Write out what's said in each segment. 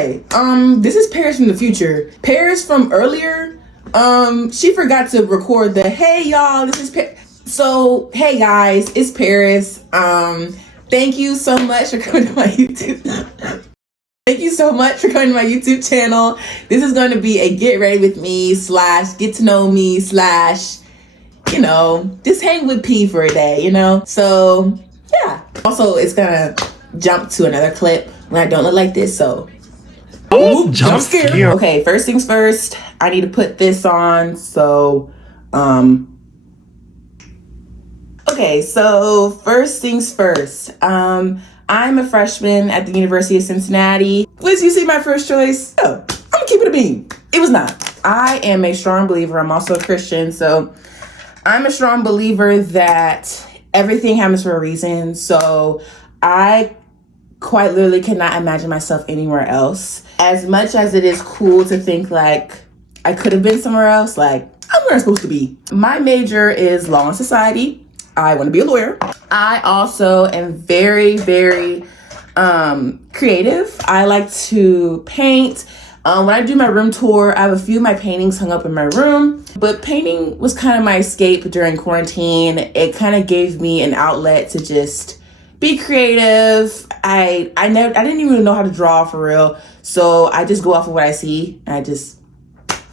Hi, this is Paris from the future. Paris from earlier, she forgot to record the, hey y'all, this is Paris. So, hey guys, it's Paris. Thank you so much for coming to my YouTube. Thank you so much for coming to my YouTube channel. This is going to be a get ready with me / get to know me / just hang with P for a day, So, yeah. Also, it's gonna jump to another clip when I don't look like this, so. Ooh, jump scare. Okay, first things first, I need to put this on, so, okay, so first things first, I'm a freshman at the University of Cincinnati. Was you see my first choice? Oh, I'm gonna keep it a bean. It was not. I am a strong believer. I'm also a Christian, so I'm a strong believer that everything happens for a reason. So I quite literally cannot imagine myself anywhere else. As much as it is cool to think like I could have been somewhere else, like I'm where I'm supposed to be. My major is law and society. I want to be a lawyer. I also am very, very creative. I like to paint. When I do my room tour, I have a few of my paintings hung up in my room, but painting was kind of my escape during quarantine. It kind of gave me an outlet to just be creative. I didn't even know how to draw for real. So I just go off of what I see and I just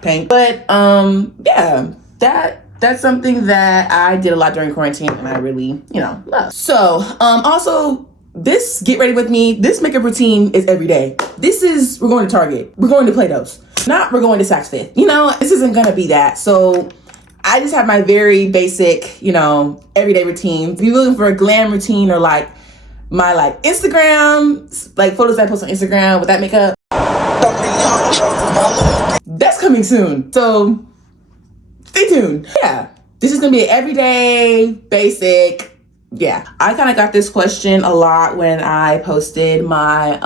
paint. But yeah, that's something that I did a lot during quarantine and I really, love. So also, this get ready with me, this makeup routine is every day. We're going to Target. We're going to Play-Doh's. Not we're going to Saks Fifth. This isn't going to be that. So I just have my very basic, everyday routine. If you're looking for a glam routine or my Instagram, photos I post on Instagram with that makeup, that's coming soon. So stay tuned. Yeah, this is going to be an everyday, basic. Yeah, I kind of got this question a lot when I posted my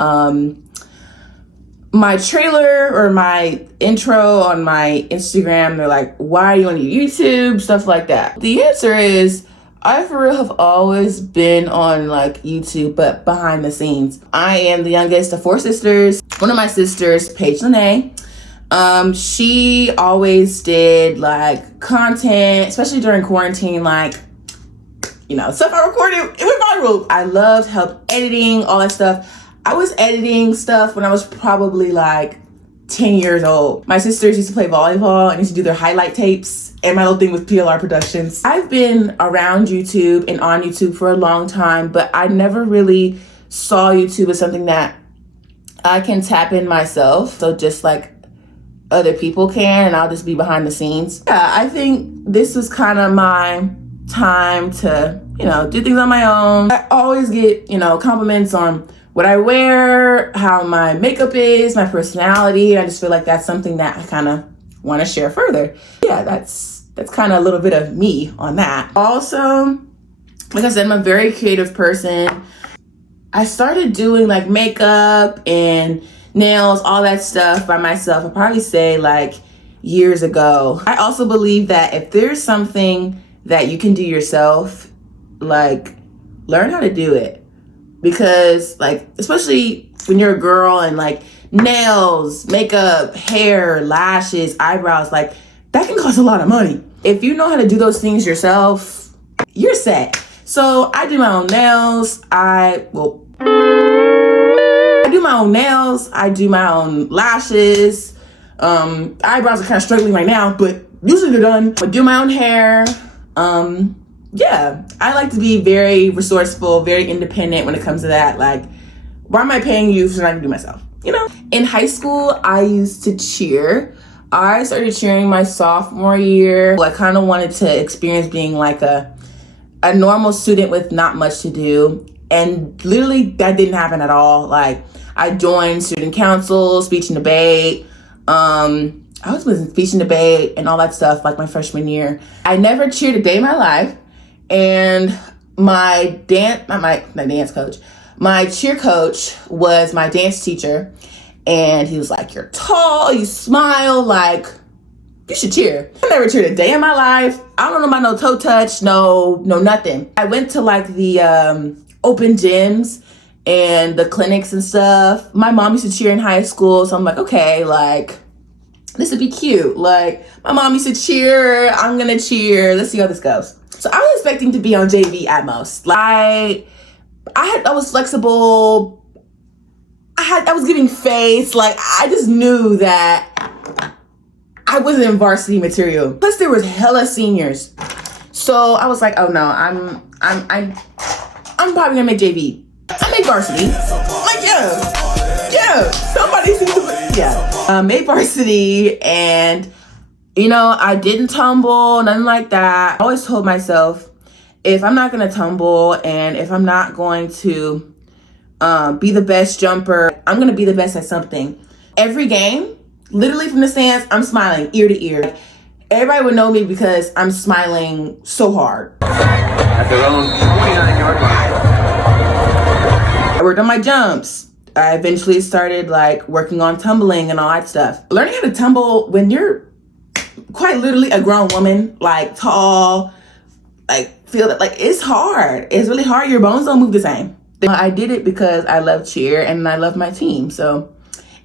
my trailer or my intro on my Instagram. They're like, why are you on YouTube? Stuff like that. The answer is, I for real have always been on YouTube, but behind the scenes. I am the youngest of 4 sisters. One of my sisters, Paige Lene, she always did content, especially during quarantine, stuff I recorded, it went viral. I loved help editing, all that stuff. I was editing stuff when I was probably 10 years old. My sisters used to play volleyball and used to do their highlight tapes, and my little thing was PLR Productions. I've been around YouTube and on YouTube for a long time, but I never really saw YouTube as something that I can tap in myself. So just other people can, and I'll just be behind the scenes. Yeah, I think this was kind of my time to, do things on my own. I always get, compliments on what I wear, how my makeup is, my personality. I just feel like that's something that I kind of want to share further. Yeah, that's kind of a little bit of me on that. Also, like I said, I'm a very creative person. I started doing makeup and nails, all that stuff by myself. I'd probably say years ago. I also believe that if there's something that you can do yourself, learn how to do it. Because especially when you're a girl and nails, makeup, hair, lashes, eyebrows, that can cost a lot of money. If you know how to do those things yourself, you're set. So I do my own nails. I do my own nails. I do my own lashes. Eyebrows are kind of struggling right now, but usually they're done. I do my own hair. Yeah, I like to be very resourceful, very independent when it comes to that. Why am I paying you for something I can do myself? In high school, I used to cheer. I started cheering my sophomore year. I kind of wanted to experience being a normal student with not much to do. And literally that didn't happen at all. I joined student council, speech and debate. I was in speech and debate and all that stuff my freshman year. I never cheered a day in my life. And my my cheer coach was my dance teacher. And he was like, you're tall, you smile, you should cheer. I never cheered a day in my life. I don't know about no toe touch, no nothing. I went to the open gyms and the clinics and stuff. My mom used to cheer in high school, so I'm like, okay, like, this would be cute. Like, my mom used to cheer, I'm gonna cheer. Let's see how this goes. So I was expecting to be on JV at most. Like, I was flexible. I was giving face. Like, I just knew that I wasn't in varsity material. Plus, there was hella seniors. So I was like, oh no, I'm probably gonna make JV. I made varsity. Like, yeah. Somebody seems to, made varsity, and you know, I didn't tumble, nothing like that. I always told myself, if I'm not gonna tumble and if I'm not going to be the best jumper, I'm gonna be the best at something. Every game, literally from the stands, I'm smiling ear to ear. Everybody would know me because I'm smiling so hard. At their own 29-yard line. I worked on my jumps. I eventually started like working on tumbling and all that stuff. Learning how to tumble when you're quite literally a grown woman, like tall, like feel that, like, it's hard. It's really hard. Your bones don't move the same. I did it because I love cheer and I love my team. So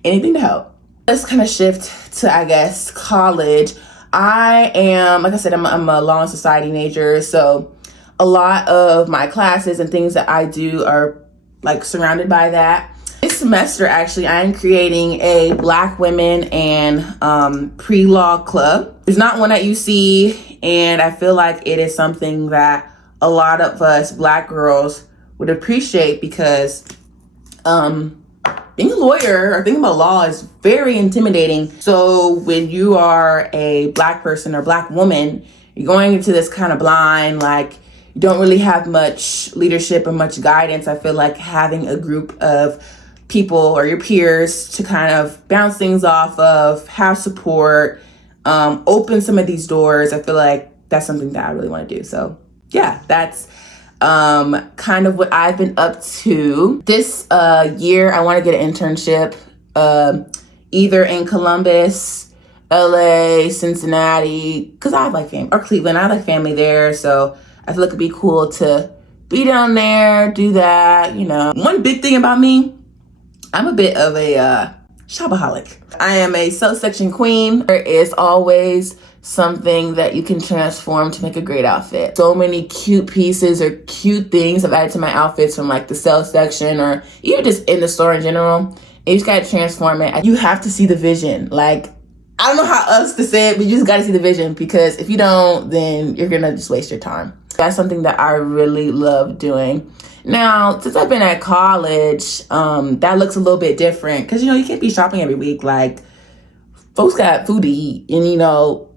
anything to help. Let's kind of shift to, I guess, college. I am, like I said, I'm a law and society major. So a lot of my classes and things that I do are like surrounded by that. This semester, actually, I am creating a Black women and pre-law club. There's not one at UC, and I feel like it is something that a lot of us Black girls would appreciate because being a lawyer or thinking about law is very intimidating. So when you are a Black person or Black woman, you're going into this kind of blind, like, you don't really have much leadership or much guidance. I feel like having a group of people or your peers to kind of bounce things off of, have support, open some of these doors. I feel like that's something that I really want to do. So yeah, that's kind of what I've been up to. This year, I want to get an internship either in Columbus, LA, Cincinnati, because I have like family, or Cleveland. I have like family there. So I feel like it'd be cool to be down there, do that, you know. One big thing about me, I'm a bit of a shopaholic. I am a section queen. There is always something that you can transform to make a great outfit. So many cute pieces or cute things I've added to my outfits from like the sales section or even just in the store in general. And you just gotta transform it. You have to see the vision. Like, I don't know how else to say it, but you just gotta see the vision, because if you don't, then you're gonna just waste your time. That's something that I really love doing. Now, since I've been at college, that looks a little bit different because, you know, you can't be shopping every week. Like, folks got food to eat and, you know,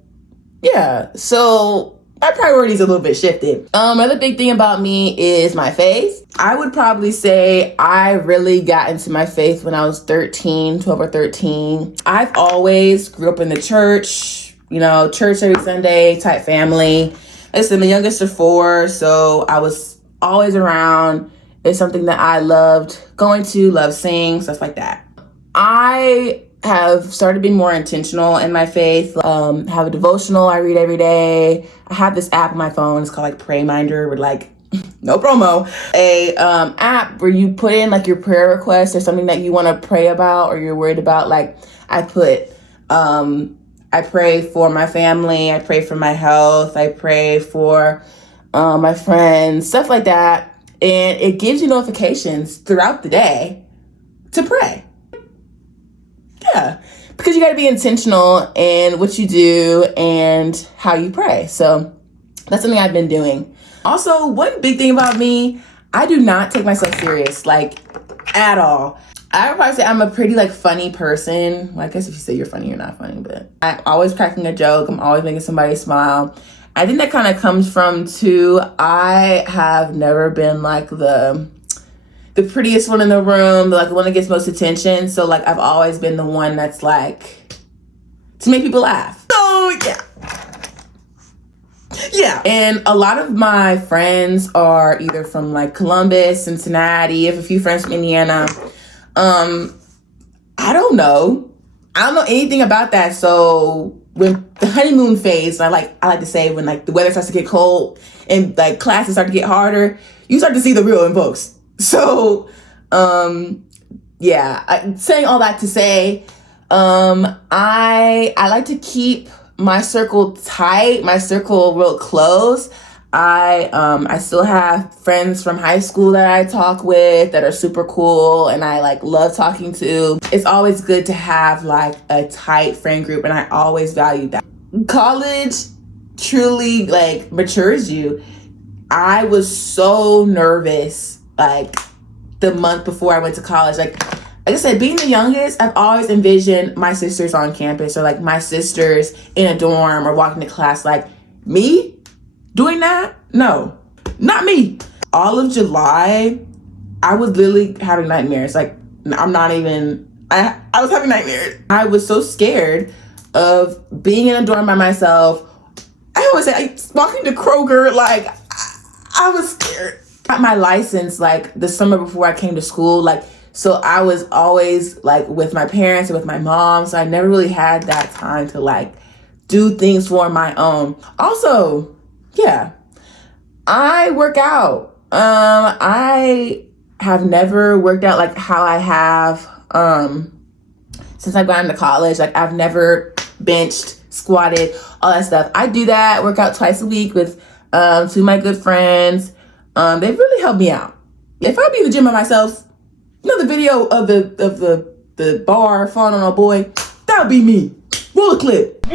yeah. So my priorities are a little bit shifted. Another big thing about me is my faith. I would probably say I really got into my faith when I was 12 or 13. I've always grew up in the church, you know, church every Sunday type family. Listen, I'm the youngest of 4, so I was always around. It's something that I loved going to, love singing, stuff like that. I have started being more intentional in my faith. Have a devotional I read every day. I have this app on my phone. It's called like Pray Minder with like, no promo. A app where you put in like your prayer requests or something that you want to pray about or you're worried about. Like I put, I pray for my family. I pray for my health. I pray for my friends, stuff like that. And it gives you notifications throughout the day to pray. Yeah, because you got to be intentional in what you do and how you pray. So that's something I've been doing. Also, one big thing about me, I do not take myself serious, like at all. I would probably say I'm a pretty like funny person. Well, I guess if you say you're funny, you're not funny, but I'm always cracking a joke. I'm always making somebody smile. I think that kind of comes from too, I have never been like the prettiest one in the room, like the one that gets most attention. So like I've always been the one that's like to make people laugh. So yeah. And a lot of my friends are either from like Columbus, Cincinnati. I have a few friends from Indiana. I don't know anything about that. So when the honeymoon phase, I like to say when like the weather starts to get cold and like classes start to get harder, you start to see the real in folks. So Yeah, saying all that to say, I like to keep my circle tight, my circle real close. I still have friends from high school that I talk with that are super cool and I like love talking to. It's always good to have like a tight friend group, and I always value that. College truly like matures you. I was so nervous like the month before I went to college. Like I said, being the youngest, I've always envisioned my sisters on campus, or like my sisters in a dorm or walking to class. Like me doing that? No, not me. All of July, I was literally having nightmares. Like I'm not even, I was having nightmares. I was so scared of being in a dorm by myself. I always say, like, walking to Kroger, like I was scared. Got my license like the summer before I came to school. Like, so I was always like with my parents and with my mom. So I never really had that time to like do things for my own. Also, yeah, I work out. I have never worked out like how I have since I've gotten to college. Like I've never benched, squatted, all that stuff. I do that, work out twice a week with two of my good friends. They've really helped me out. If I be in the gym by myself, you know the video of the bar falling on a boy? That would be me. Roll a clip.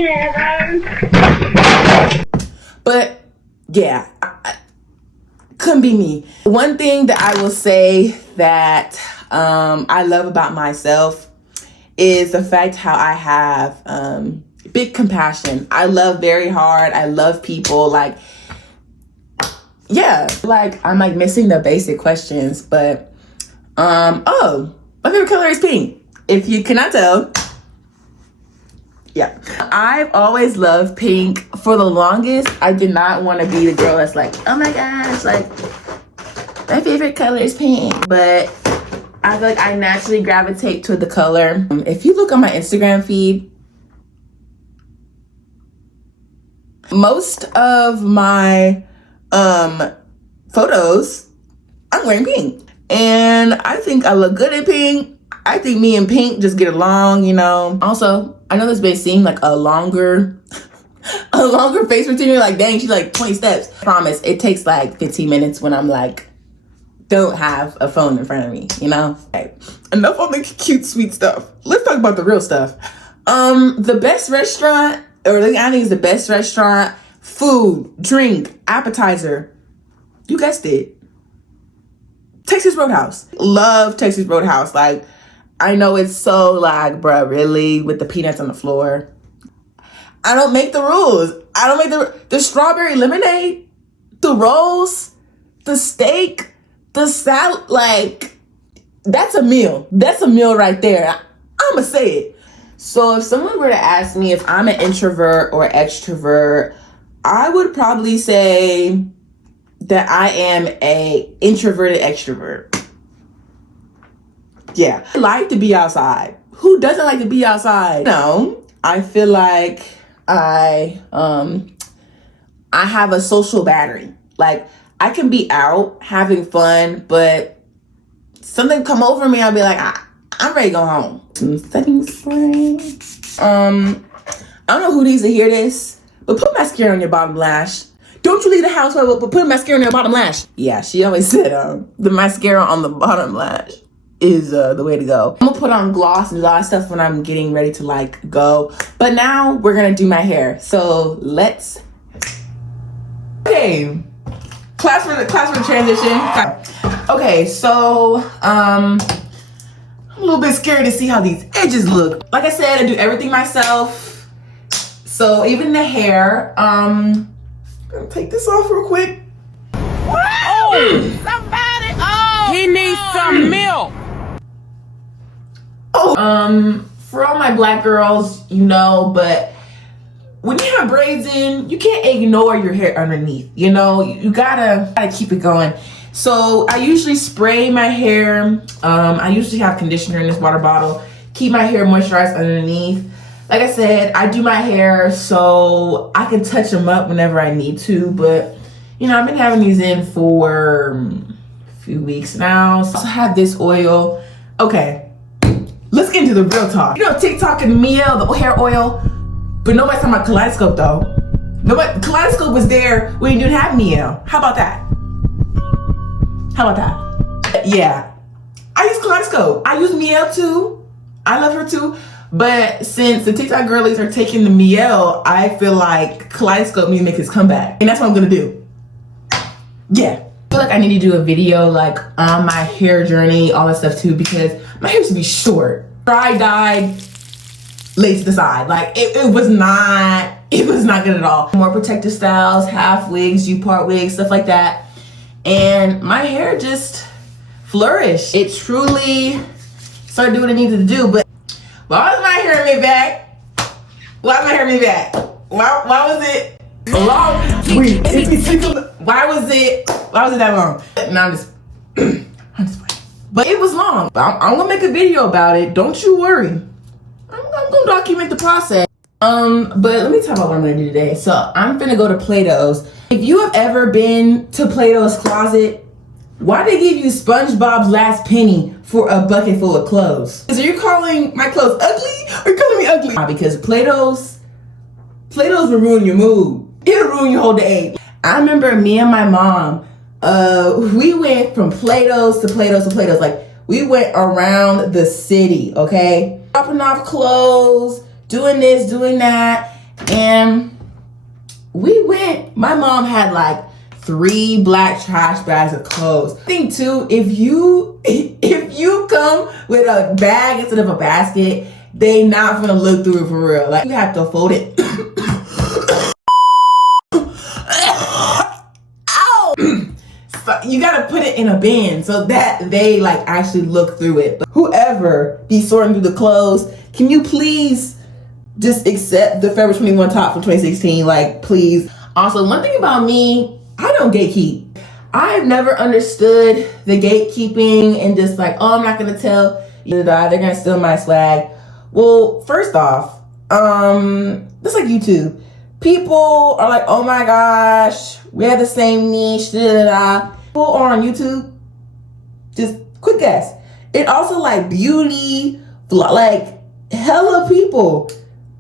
But yeah, couldn't be me. One thing that I will say that I love about myself is the fact how I have big compassion. I love very hard. I love people. Like, yeah, like I'm like missing the basic questions, but oh, my favorite color is pink. If you cannot tell. Yeah, I've always loved pink. For the longest, I did not want to be the girl that's like, oh my gosh, like my favorite color is pink. But I feel like I naturally gravitate to the color. If you look on my Instagram feed, most of my photos, I'm wearing pink. And I think I look good in pink. I think me and pink just get along, you know. Also, I know this may seem like a longer face routine. You're like, dang, she's like 20 steps. I promise, it takes like 15 minutes when I'm like, don't have a phone in front of me, you know? Okay. Enough on the cute, sweet stuff. Let's talk about the real stuff. The best restaurant, or I think it's the best restaurant, food, drink, appetizer. You guessed it. Texas Roadhouse. Love Texas Roadhouse. Like, I know it's so like, bruh, really? With the peanuts on the floor. I don't make the rules. I don't make the strawberry lemonade, the rolls, the steak, the salad. Like, that's a meal. That's a meal right there. I'ma say it. So if someone were to ask me if I'm an introvert or extrovert, I would probably say that I am a introverted extrovert. Yeah, I like to be outside. Who doesn't like to be outside? No, I feel like I have a social battery. Like I can be out having fun, but something come over me, I'll be like, I'm ready to go home. Setting spray. I don't know who needs to hear this, but put mascara on your bottom lash. Don't you leave the house, but put mascara on your bottom lash. Yeah, she always said the mascara on the bottom lash is the way to go. I'm gonna put on gloss and a lot of stuff when I'm getting ready to like go. But now we're gonna do my hair. So let's. Okay, class for the transition. Okay, so I'm a little bit scared to see how these edges look. Like I said, I do everything myself. So even the hair, I'm gonna take this off real quick. Oh, somebody! Oh, he needs some milk. Oh, for all my black girls, you know, but when you have braids in, you can't ignore your hair underneath. You know, you gotta keep it going. So I usually spray my hair. I usually have conditioner in this water bottle. Keep my hair moisturized underneath. Like I said, I do my hair so I can touch them up whenever I need to. But, you know, I've been having these in for a few weeks now. So I also have this oil. Okay, let's get into the real talk. You know, TikTok and Miel, the hair oil, but nobody's talking about Kaleidoscope though. Kaleidoscope was there when you didn't have Miel. How about that? How about that? Yeah, I use Kaleidoscope. I use Miel too. I love her too. But since the TikTok girlies are taking the Miel, I feel like Kaleidoscope needs to make his comeback. And that's what I'm gonna do. Yeah. I feel like I need to do a video like on my hair journey, all that stuff too, because my hair used to be short. I dyed, laid to the side. Like it was not good at all. More protective styles, half wigs, U-part wigs, stuff like that. And my hair just flourished. It truly started doing what it needed to do. But why was my hair made back? Why was my hair made back? Why was it long? Why was it that long? No, I'm just playing. But it was long. I'm gonna make a video about it. Don't you worry. I'm gonna document the process. But let me talk about what I'm gonna do today. So I'm finna go to Plato's. If you have ever been to Plato's closet, why they give you SpongeBob's last penny for a bucket full of clothes? So you're calling my clothes ugly or you're calling me ugly? Because Plato's will ruin your mood. It'll ruin your whole day. I remember me and my mom, we went from Plato's to Plato's to Plato's. Like we went around the city, okay? Dropping off clothes, doing this, doing that. And my mom had like 3 black trash bags of clothes. I think too, if you come with a bag instead of a basket, they not gonna look through it for real. Like you have to fold it. Ow! So you gotta put it in a bin so that they like actually look through it. But whoever be sorting through the clothes, can you please just accept the Forever 21 top from 2016? Like, please. Also, one thing about me, I don't gatekeep. I've never understood the gatekeeping and just like, oh, I'm not gonna tell you that they're gonna steal my swag. Well, first off, just like YouTube, people are like, oh my gosh, we have the same niche, People are on YouTube, just quick guess. It also like beauty, like hella people.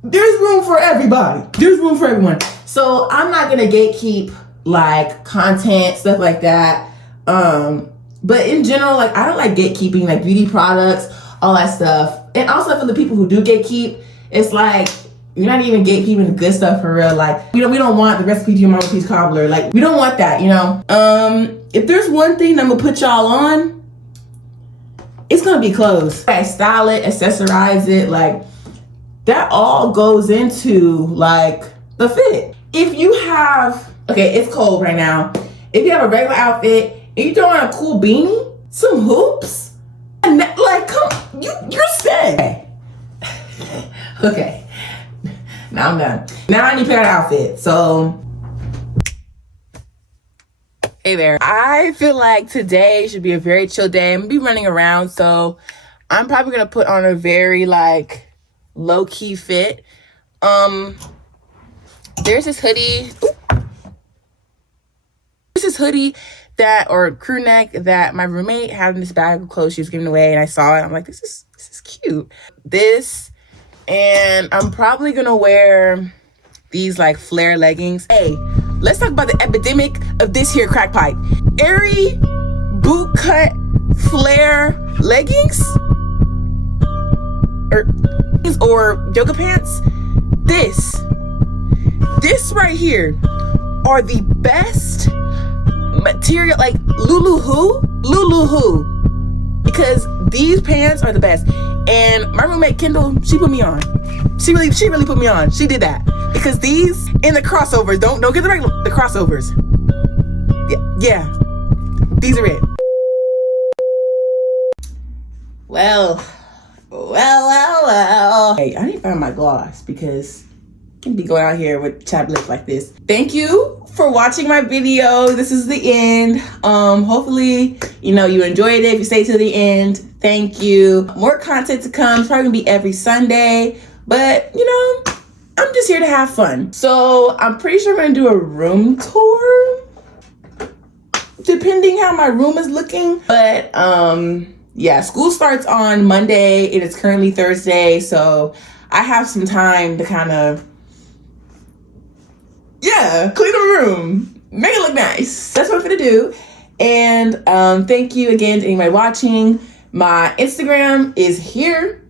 There's room for everybody. There's room for everyone. So I'm not gonna gatekeep like content, stuff like that. But in general, like I don't like gatekeeping, like beauty products, all that stuff. And also for the people who do gatekeep, it's like you're not even gatekeeping the good stuff for real. Like we don't want the recipe to your mama peach cobbler. Like we don't want that, you know. If there's one thing I'm gonna put y'all on, it's gonna be clothes. I style it, accessorize it, like that all goes into like the fit. If you have, okay, it's cold right now. If you have a regular outfit and you throw on a cool beanie, some hoops, and like you're set. Okay. Now I'm done. Now I need to pick out an outfit. So, hey there. I feel like today should be a very chill day. I'm gonna be running around, so I'm probably gonna put on a very like low-key fit. There's this hoodie. There's this hoodie or crew neck that my roommate had in this bag of clothes she was giving away, and I saw it. I'm like, this is cute. This. And I'm probably gonna wear these like flare leggings. Hey, let's talk about the epidemic of this here crack pipe. Airy boot cut flare leggings or yoga pants. This right here are the best material, like Lulu because these pants are the best. And my roommate Kendall, she put me on. She really put me on. She did that because these in the crossovers. Don't get the crossovers. Yeah, these are it. Well. Hey, I need to find my gloss because I can be going out here with chapped lips like this. Thank you for watching my video. This is the end. Hopefully, you enjoyed it. If you stay to the end, thank you. More content to come. It's probably gonna be every Sunday, but I'm just here to have fun. So I'm pretty sure I'm gonna do a room tour. depending how my room is looking. But yeah, school starts on Monday. It is currently Thursday, so I have some time to kind of, yeah, clean the room, make it look nice. That's what I'm gonna do. And thank you again to anybody watching. My Instagram is here.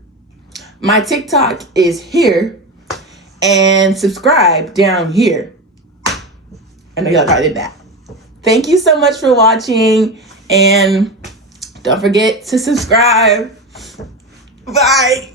My TikTok is here. And subscribe down here. I know y'all probably did that. Thank you so much for watching. And don't forget to subscribe. Bye.